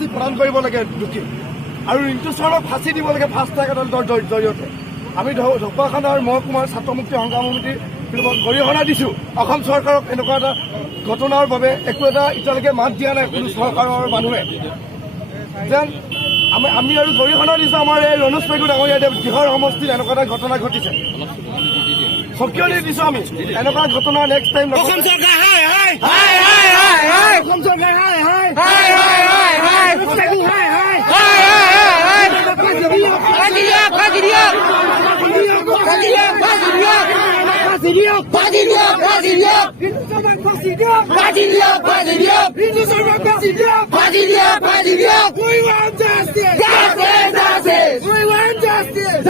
শাস্তি প্ৰদান কৰিব লাগে দোষী আৰু ৰিণ্টু চৰক ফাঁচি দিব লাগে ফাষ্ট ট্ৰেক আদালতৰ জৰিয়তে। আমি ঢকুৱাখানাৰ মহকুমাৰ ছাত্ৰ মুক্তি সংগ্ৰাম সমিতিৰ গৰিহণা দিছোঁ। অসম চৰকাৰক এনেকুৱা এটা ঘটনাৰ বাবে একো এটা এতিয়ালৈকে মাত দিয়া নাই কোনো চৰকাৰৰ মানুহে। যেন আমি আৰু গৰিহণা দিছোঁ আমাৰ এই ৰণোজ পেগু ডাঙৰীয়া দিহৰ সমষ্টিত এনেকুৱা এটা ঘটনা ঘটিছে। সক্ৰিয় দিছোঁ আমি এনেকুৱা ঘটনা নেক্সট টাইম অসম চৰকাৰ We want justice! We want justice!